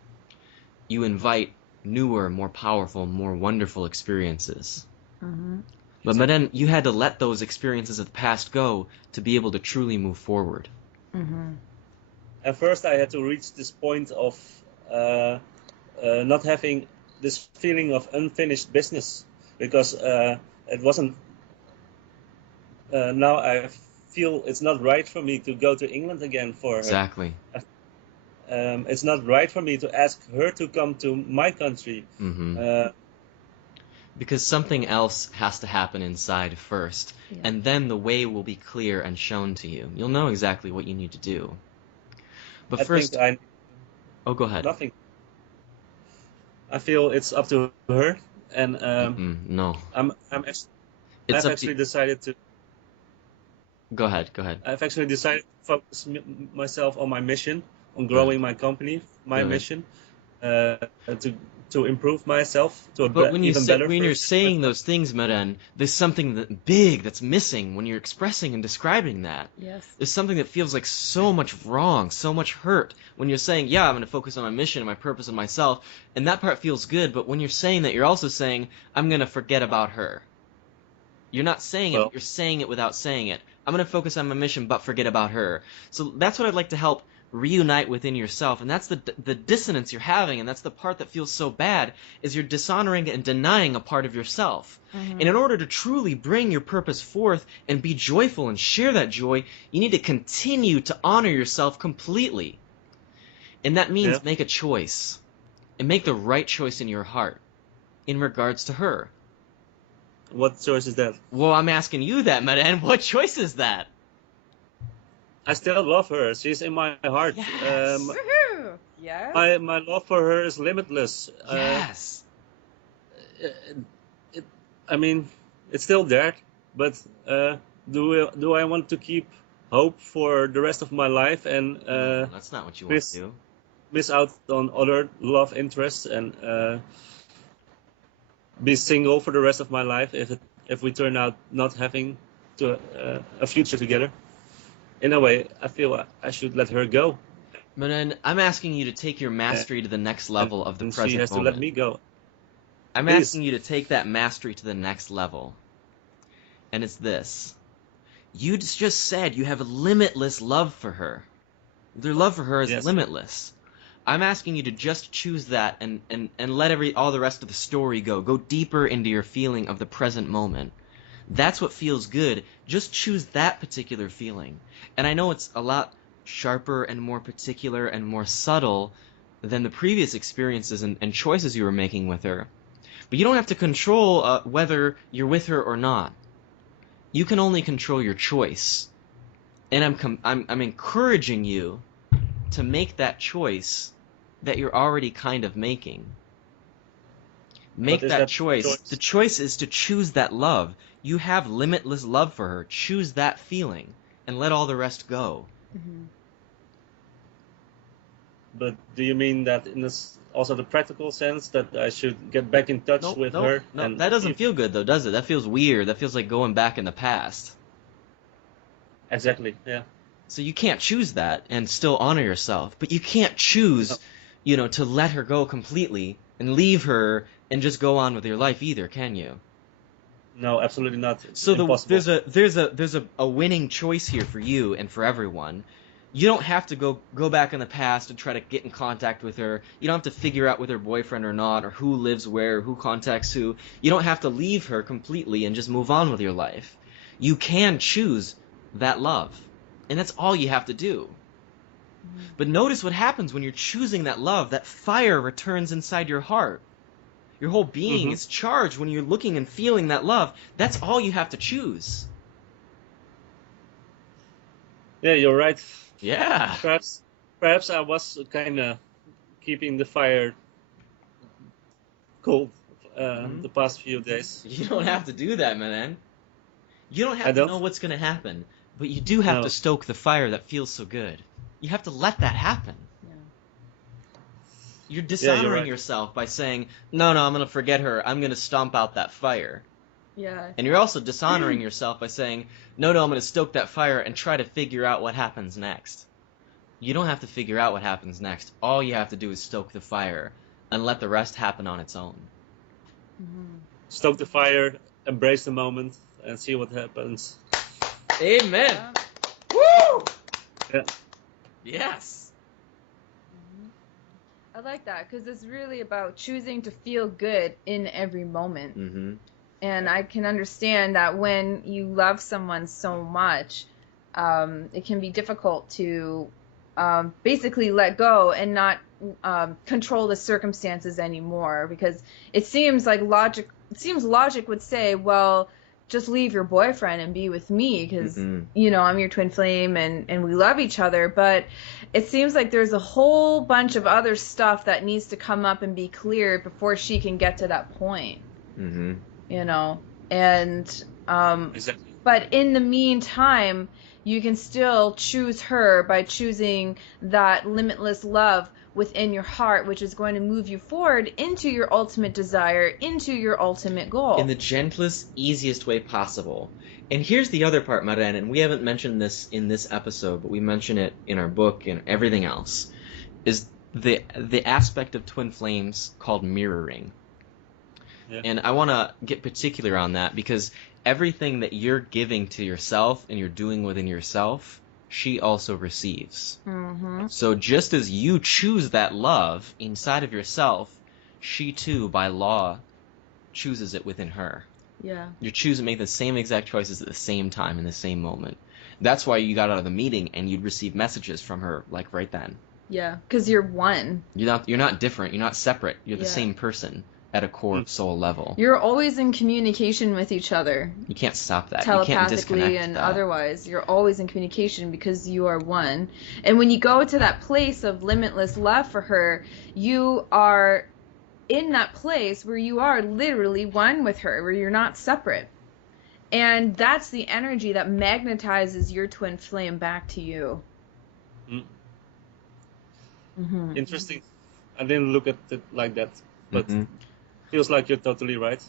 you invite newer, more powerful, more wonderful experiences. Mm-hmm. But Marijn, you had to let those experiences of the past go to be able to truly move forward. Mm-hmm. at first I had to reach this point of not having this feeling of unfinished business, because it wasn't. Now I feel it's not right for me to go to England again for her. Exactly. It's not right for me to ask her to come to my country. Mm-hmm. Because something else has to happen inside first, Yeah. and then the way will be clear and shown to you. You'll know exactly what you need to do. But I first, think oh, go ahead. nothing. I feel it's up to her, and No, I've it's up actually to. decided to. Go ahead. Go ahead. I've actually decided to focus myself on my mission, on Good. growing my company, my Good. mission, to improve myself to But when even better when you're version of saying myself. those things, Marijn, there's something big that's missing when you're expressing and describing that. Yes. There's something that feels like so much wrong, so much hurt when you're saying, yeah, I'm going to focus on my mission and my purpose and myself, and that part feels good, but when you're saying that, you're also saying, I'm going to forget about her. You're not saying it, Well, but you're saying it without saying it. I'm going to focus on my mission, but forget about her. So that's what I'd like to help reunite within yourself, and that's the dissonance you're having, and that's the part that feels so bad, is you're dishonoring and denying a part of yourself. Mm-hmm. And in order to truly bring your purpose forth and be joyful and share that joy, you need to continue to honor yourself completely. And that means yeah. make a choice, and make the right choice in your heart in regards to her. What choice is that? Well, I'm asking you that, Marijn. What choice is that? I still love her. She's in my heart. Yes. Woohoo! Yes. My love for her is limitless. Yes. I mean, it's still there, but do I want to keep hope for the rest of my life and No, that's not what you want to do. miss out on other love interests and be single for the rest of my life if we turn out not having a future together? In a way, I feel I should let her go. But then I'm asking you to take your mastery to the next level of the And present she has moment. to let me go. I'm Please. asking you to take that mastery to the next level. And it's this. You just said you have a limitless love for her. Their love for her is Yes. limitless. I'm asking you to just choose that and let all the rest of the story go. Go deeper into your feeling of the present moment. That's what feels good. Just choose that particular feeling. And I know it's a lot sharper and more particular and more subtle than the previous experiences and choices you were making with her. But you don't have to control whether you're with her or not. You can only control your choice. And I'm encouraging you to make that choice that you're already kind of making. Make What is that that choice. choice? The choice is to choose that love. You have limitless love for her. Choose that feeling and let all the rest go. Mm-hmm. But do you mean that in this also the practical sense that I should get back in touch with her? No, and that doesn't feel good though, does it? That feels weird. That feels like going back in the past. Exactly. Yeah. So you can't choose that and still honor yourself. But you can't choose, to let her go completely and leave her and just go on with your life either, can you? No, absolutely not. It's So impossible. there's a winning choice here for you and for everyone. You don't have to go back in the past and try to get in contact with her. You don't have to figure out with her boyfriend or not, or who lives where, who contacts who. You don't have to leave her completely and just move on with your life. You can choose that love. And that's all you have to do. But notice what happens when you're choosing that love. That fire returns inside your heart. Your whole being is charged when you're looking and feeling that love. That's all you have to choose. Yeah, you're right. Yeah. Perhaps I was kind of keeping the fire cold the past few days. You don't have to do that, man. You don't I have to don't. know what's going to happen, but you do have No. to stoke the fire that feels so good. You have to let that happen. Yeah. You're Yeah, dishonoring you're right. yourself by saying, no, I'm going to forget her. I'm going to stomp out that fire. Yeah. And you're also dishonoring yourself by saying, no, I'm going to stoke that fire and try to figure out what happens next. You don't have to figure out what happens next. All you have to do is stoke the fire and let the rest happen on its own. Mm-hmm. Stoke the fire, embrace the moment, and see what happens. Amen. Yeah. Woo! Yeah. Yes. I like that because it's really about choosing to feel good in every moment. Mm-hmm. And I can understand that when you love someone so much, it can be difficult to basically let go and not control the circumstances anymore, because it seems like logic would say, well, just leave your boyfriend and be with me because I'm your twin flame and we love each other. But it seems like there's a whole bunch of other stuff that needs to come up and be cleared before she can get to that point. Mm-hmm. And Exactly. but in the meantime, you can still choose her by choosing that limitless love within your heart, which is going to move you forward into your ultimate desire, into your ultimate goal. In the gentlest, easiest way possible. And here's the other part, Marijn, and we haven't mentioned this in this episode, but we mention it in our book and everything else, is the aspect of twin flames called mirroring. Yeah. And I want to get particular on that because everything that you're giving to yourself and you're doing within yourself, she also receives. Mm-hmm. So just as you choose that love inside of yourself, she too, by law, chooses it within her. Yeah. You're choosing to make the same exact choices at the same time in the same moment. That's why you got out of the meeting and you'd receive messages from her like right then. Yeah, because you're one. You're not different. You're not separate. You're the Yeah. same person at a core soul level. You're always in communication with each other. You can't stop that. You can't Telepathically disconnect and that. otherwise. You're always in communication because you are one. And when you go to that place of limitless love for her, you are in that place where you are literally one with her, where you're not separate. And that's the energy that magnetizes your twin flame back to you. Mm. Mm-hmm. Interesting. I didn't look at it like that, but Mhm. feels like you're totally right.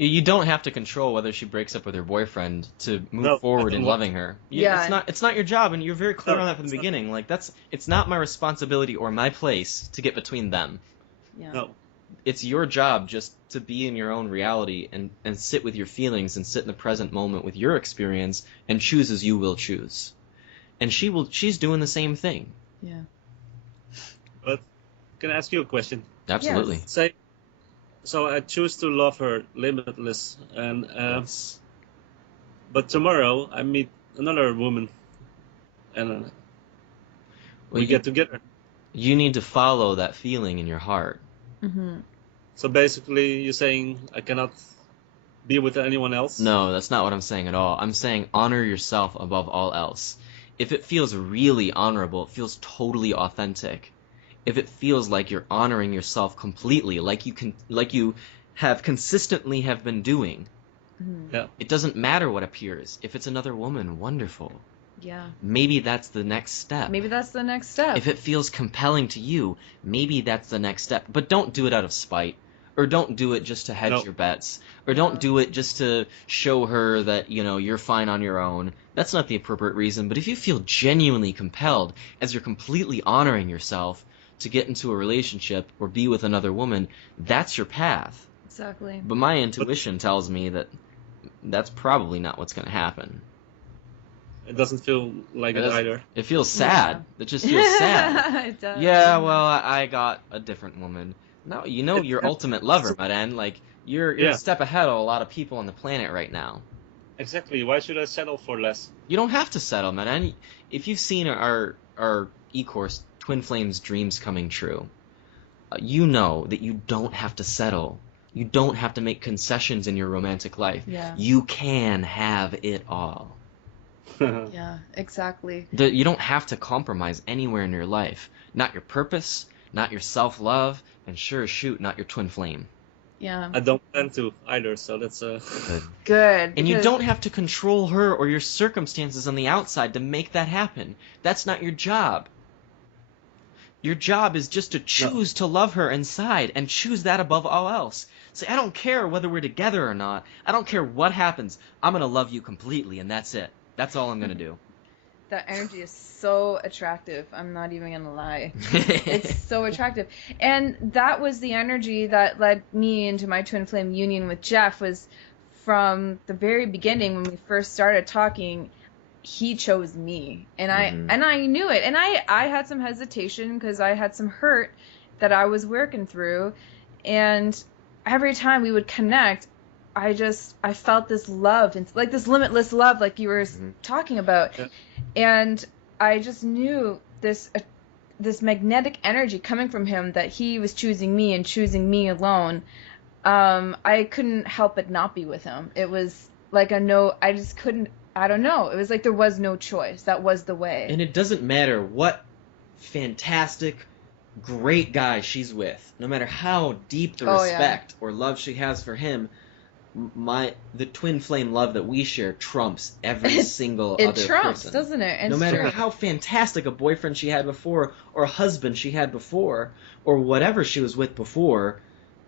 You don't have to control whether she breaks up with her boyfriend to move No, I forward don't in want loving her. Yeah. It's not your job, and you're very clear No, on that from the it's not. beginning. Like it's not my responsibility or my place to get between them. Yeah. No. It's your job just to be in your own reality and sit with your feelings and sit in the present moment with your experience and choose as you will choose. And she's doing the same thing. Yeah. But can I ask you a question? Absolutely. Yes. Say, so I choose to love her limitless, and Yes. but tomorrow I meet another woman, and Well, we get together. you need to follow that feeling in your heart. Mm-hmm. So basically, you're saying I cannot be with anyone else? No, that's not what I'm saying at all. I'm saying honor yourself above all else. If it feels really honorable, it feels totally authentic. If it feels like you're honoring yourself completely, like you have consistently have been doing, Mm-hmm. Yeah. it doesn't matter what appears. If it's another woman, wonderful. Yeah. Maybe that's the next step. Maybe that's the next step. If it feels compelling to you, maybe that's the next step. But don't do it out of spite. Or don't do it just to hedge No. your bets. Or don't No. do it just to show her that, you're fine on your own. That's not the appropriate reason. But if you feel genuinely compelled, as you're completely honoring yourself, to get into a relationship or be with another woman, that's your path. Exactly. But my intuition tells me that that's probably not what's going to happen. It doesn't feel like it either. It feels sad. It just feels sad. It does. Yeah, well, I got a different woman. No, your ultimate lover, Marijn. Like, you're Yeah. a step ahead of a lot of people on the planet right now. Exactly. Why should I settle for less? You don't have to settle, Marijn. If you've seen our eCourse, Twin Flames Dreams Coming True, you know that you don't have to settle. You don't have to make concessions in your romantic life. Yeah. You can have it all. Yeah, exactly. You don't have to compromise anywhere in your life. Not your purpose, not your self-love, and sure as shoot, not your twin flame. Yeah. I don't plan to either, so that's Good. Good. And you because- don't have to control her or your circumstances on the outside to make that happen. That's not your job. Your job is just to choose to love her inside and choose that above all else. Say, I don't care whether we're together or not. I don't care what happens. I'm going to love you completely, and that's it. That's all I'm going to do. That energy is so attractive. I'm not even going to lie. It's so attractive. And that was the energy that led me into my twin flame union with Jeff. Was from the very beginning when we first started talking, he chose me, and I knew it. And I had some hesitation because I had some hurt that I was working through, and every time we would connect, I felt this love, and like this limitless love, like you were talking about. Yeah. And I just knew this magnetic energy coming from him, that he was choosing me and choosing me alone. I couldn't help but not be with him. It was like I just couldn't, I don't know. It was like there was no choice. That was the way. And it doesn't matter what fantastic, great guy she's with. No matter how deep the respect or love she has for him, the twin flame love that we share trumps every single other person. It trumps, doesn't it? And no matter how fantastic a boyfriend she had before, or a husband she had before, or whatever she was with before,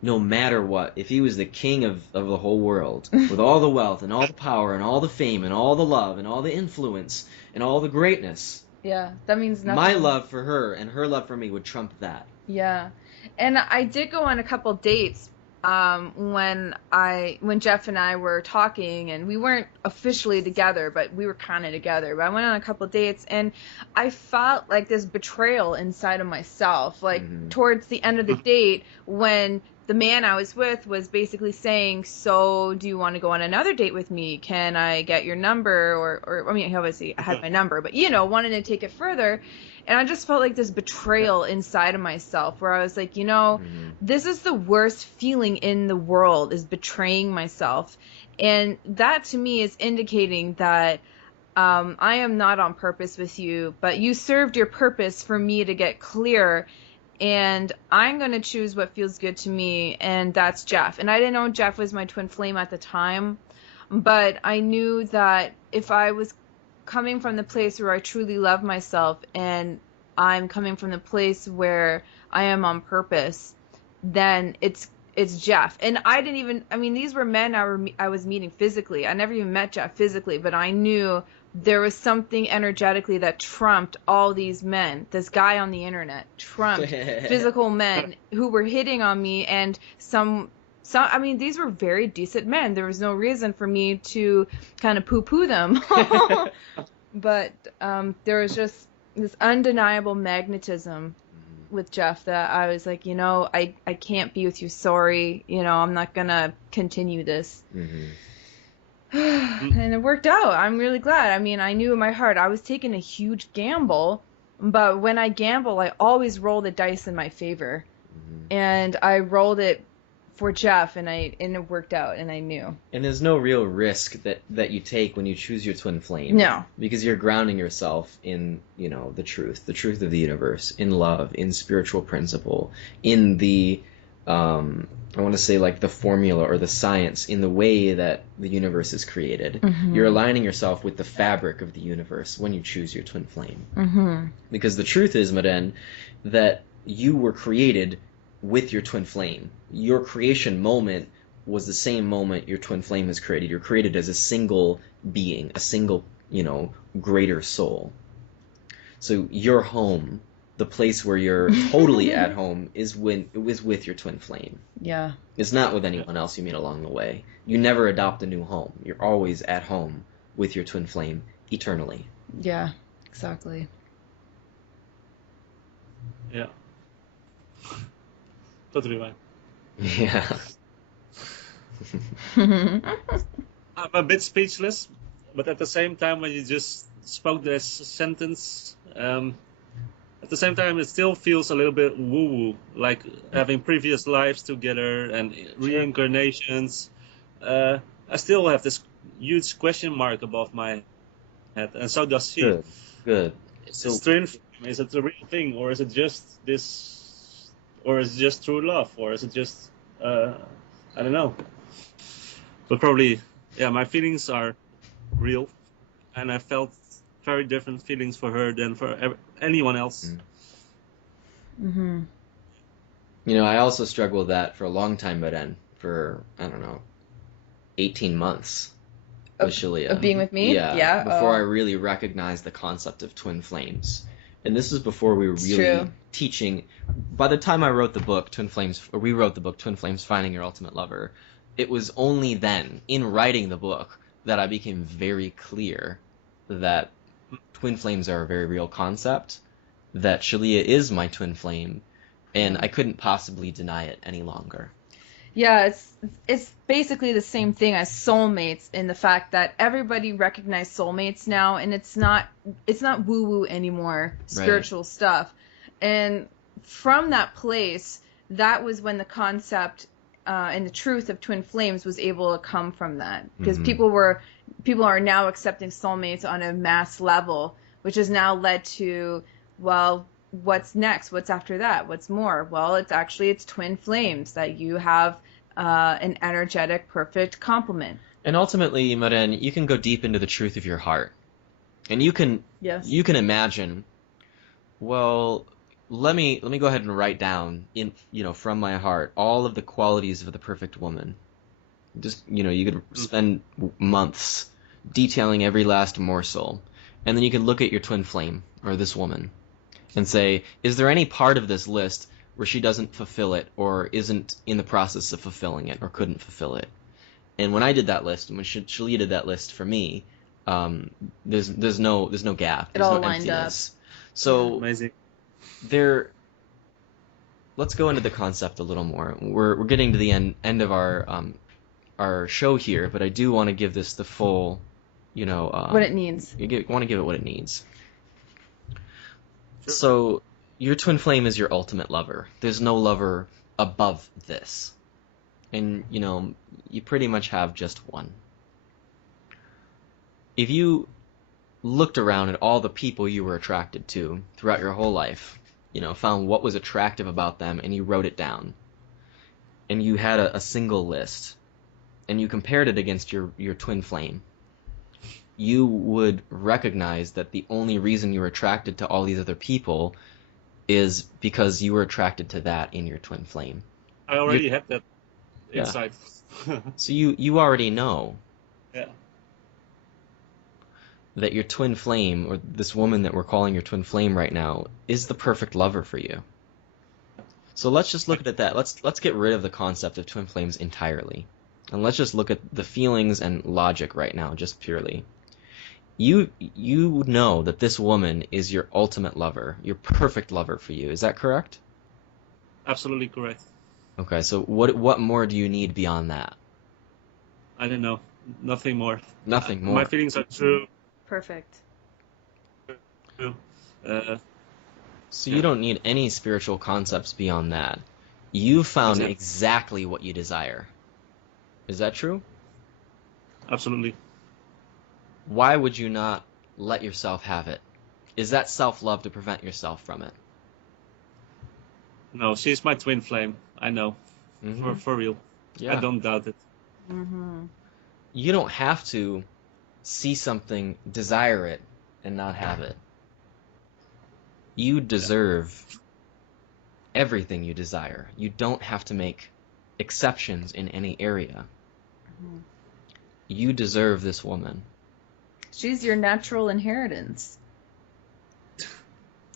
no matter what, if he was the king of the whole world, with all the wealth and all the power and all the fame and all the love and all the influence and all the greatness, yeah, that means nothing. my love for her and her love for me would trump that. Yeah. And I did go on a couple dates when Jeff and I were talking, and we weren't officially together, but we were kind of together. But I went on a couple dates, and I felt like this betrayal inside of myself, like towards the end of the date, when the man I was with was basically saying, so do you want to go on another date with me? Can I get your number? Or I mean, he obviously had my number, but, wanted to take it further. And I just felt like this betrayal inside of myself, where I was like, this is the worst feeling in the world, is betraying myself. And that to me is indicating that I am not on purpose with you, but you served your purpose for me to get clear. And I'm going to choose what feels good to me, and that's Jeff. And I didn't know Jeff was my twin flame at the time, but I knew that if I was coming from the place where I truly love myself, and I'm coming from the place where I am on purpose, then it's Jeff. And I didn't even, these were men I was meeting physically. I never even met Jeff physically, but I knew there was something energetically that trumped all these men. This guy on the internet trumped physical men who were hitting on me, and these were very decent men. There was no reason for me to kind of poo-poo them. But there was just this undeniable magnetism with Jeff that I was like, I can't be with you. Sorry. I'm not going to continue this. And it worked out. I'm really glad. I knew in my heart I was taking a huge gamble, but when I gamble, I always roll the dice in my favor. And I rolled it for Jeff, and it worked out, and I knew. And there's no real risk that you take when you choose your twin flame. No. Because you're grounding yourself in, the truth of the universe, in love, in spiritual principle, in the I want to say like the formula or the science, in the way that the universe is created. You're aligning yourself with the fabric of the universe when you choose your twin flame. Because the truth is, Marijn, that you were created with your twin flame. Your creation moment was the same moment your twin flame was created. You're created as a single being, a single, greater soul. So your home, the place where you're totally at home, is with your twin flame. Yeah. It's not with anyone else you meet along the way. You never adopt a new home. You're always at home with your twin flame eternally. Yeah, exactly. Yeah. Totally right. Yeah. I'm a bit speechless, but at the same time, when you just spoke this sentence, at the same time, it still feels a little bit woo-woo, like having previous lives together and reincarnations. I still have this huge question mark above my had, and so does she. Good. Good. Is So this twin flame? Is it the real thing, or is it just this, or is it just true love, or is it just I don't know. But probably, yeah, my feelings are real, and I felt very different feelings for her than for anyone else. Mm-hmm. you know, I also struggled with that for a long time, but then for I don't know, 18 months with Shaleia. Of being with me? Yeah. Yeah. Before Oh. I really recognized the concept of twin flames. And this is before we were It's really true. teaching. By the time I wrote the book, Twin Flames, or we wrote the book, Twin Flames Finding Your Ultimate Lover, it was only then, in writing the book, that I became very clear that twin flames are a very real concept, that Shaleia is my twin flame, and I couldn't possibly deny it any longer. Yeah, it's basically the same thing as soulmates in the fact that everybody recognizes soulmates now, and it's not woo woo anymore, spiritual stuff. And from that place, that was when the concept and the truth of twin flames was able to come from that, because people are now accepting soulmates on a mass level, which has now led to, well, what's next? What's after that? What's more? Well, it's twin flames, that you have an energetic, perfect complement. And ultimately, Marijn, you can go deep into the truth of your heart, and you can imagine. Well, let me go ahead and write down from my heart all of the qualities of the perfect woman. Just you could spend months detailing every last morsel, and then you can look at your twin flame or this woman and say, is there any part of this list where she doesn't fulfill it, or isn't in the process of fulfilling it, or couldn't fulfill it? And when I did that list, and when Shaleia did that list for me, there's no gap. There's all no lined emptiness. So Amazing. Let's go into the concept a little more. We're getting to the end of our show here, but I do want to give this the full, what it needs. You want to give it what it needs. So, your twin flame is your ultimate lover. There's no lover above this. And, you pretty much have just one. If you looked around at all the people you were attracted to throughout your whole life, found what was attractive about them, and you wrote it down, and you had a single list, and you compared it against your twin flame, you would recognize that the only reason you were attracted to all these other people is because you were attracted to that in your twin flame. I already had that insight. So you already know Yeah. that your twin flame, or this woman that we're calling your twin flame right now, is the perfect lover for you. So let's just look at that. Let's get rid of the concept of twin flames entirely. And let's just look at the feelings and logic right now, just purely. You know that this woman is your ultimate lover, your perfect lover for you. Is that correct? Absolutely correct. Okay, so what more do you need beyond that? I don't know. Nothing more. Nothing more. My feelings are true. Perfect. So you don't need any spiritual concepts beyond that. You found exactly what you desire. Is that true? Absolutely. Why would you not let yourself have it? Is that self-love to prevent yourself from it? No, she's my twin flame. I know. Mm-hmm. For real. Yeah. I don't doubt it. Mm-hmm. You don't have to see something, desire it, and not have it. You deserve everything you desire. You don't have to make exceptions in any area. Mm-hmm. You deserve this woman. She's your natural inheritance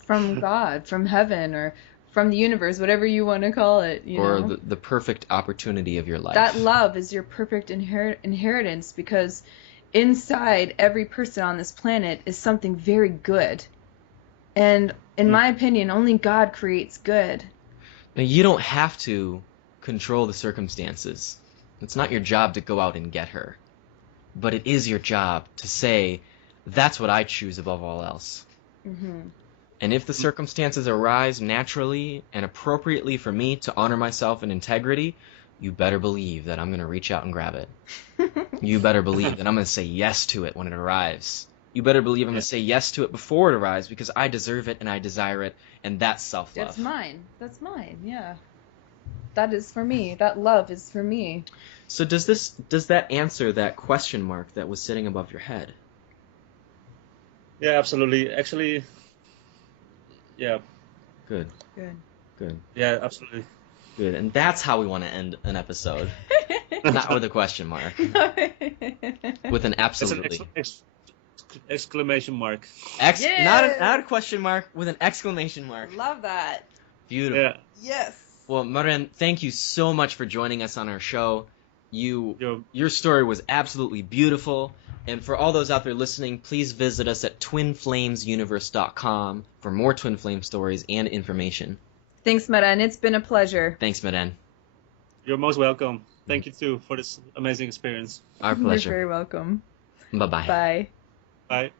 from God, from heaven, or from the universe, whatever you want to call it. Or the perfect opportunity of your life. That love is your perfect inheritance, because inside every person on this planet is something very good. And in my opinion, only God creates good. Now, you don't have to control the circumstances. It's not your job to go out and get her. But it is your job to say, that's what I choose above all else. Mm-hmm. And if the circumstances arise naturally and appropriately for me to honor myself in integrity, you better believe that I'm going to reach out and grab it. You better believe that I'm going to say yes to it when it arrives. you better believe I'm going to say yes to it before it arrives because I deserve it and I desire it, and that's self-love. It's mine. That's mine. Yeah. That is for me. That love is for me. So does that answer that question mark that was sitting above your head? Yeah, absolutely. Actually, yeah. Good. Yeah, absolutely. Good. And that's how we want to end an episode. Not with a question mark. With an absolutely. It's an exclamation mark. Not a question mark, with an exclamation mark. Love that. Beautiful. Yeah. Yes. Well, Marijn, thank you so much for joining us on our show. Your story was absolutely beautiful. And for all those out there listening, please visit us at twinflamesuniverse.com for more Twin Flame stories and information. Thanks, Marijn. It's been a pleasure. Thanks, Marijn. You're most welcome. Thank you, too, for this amazing experience. Our pleasure. You're very welcome. Bye-bye. Bye. Bye.